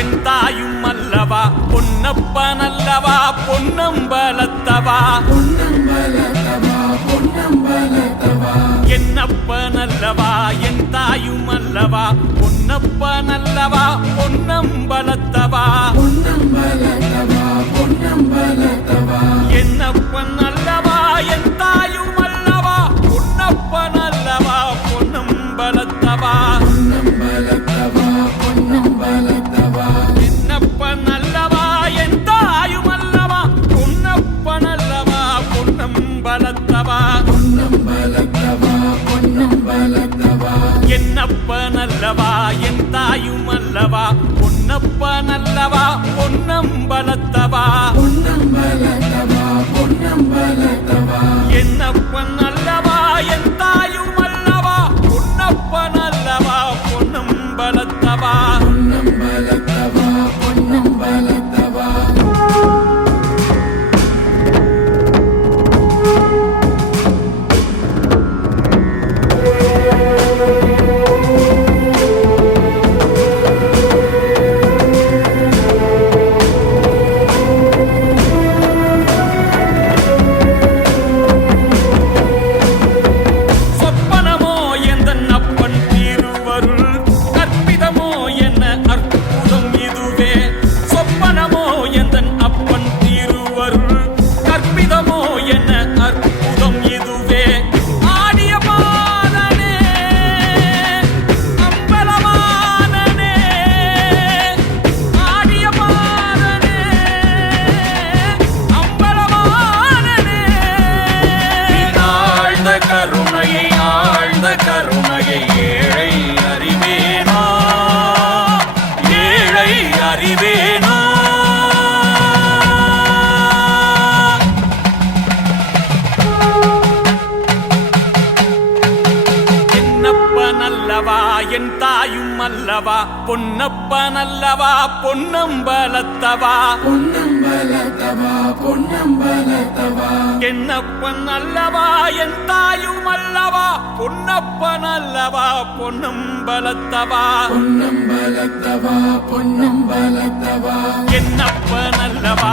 என் தாயும் அல்லவா பொன்னப்பனல்லவா பொன்னம்பலத்தவா என்னப்பனல்லவா என் தாயும் அல்லவா பொன்னப்பனல்லவா பொன்னம்பலத்தவா என்னப்பன் அல்லவா என் தாயும் அல்லவா பொன்னப்பனல்லவா பொன்னம்பலத்தவா என்னப்பன் அல்லவா என் தாயும் அல்லவா பொன்னப்பனல்லவா பொன்னம்பலத்தவா என்னப்பனல்லவா என் தாயும் அல்லவா பொன்னப்பனல்லவா பொன்னம்பலத்தவா என்னப்பன் அல்லவா என் தாயும் அல்லவா பொன்னப்பனல்லவா பொன்னம்பலத்தவா கருணையை ஏழை அறிவேனோ ஏழை அறிவேனோ என்னப்பனல்லவா என் தாயும் அல்லவா பொன்னப்பனல்லவா பொன்னம்பலத்தவா என்னப்பன் அல்லவா என் தாயும் அல்லவா பொன்னப்பனல்லவா பொன்னம்பலத்தவா என்னப்பனல்லவா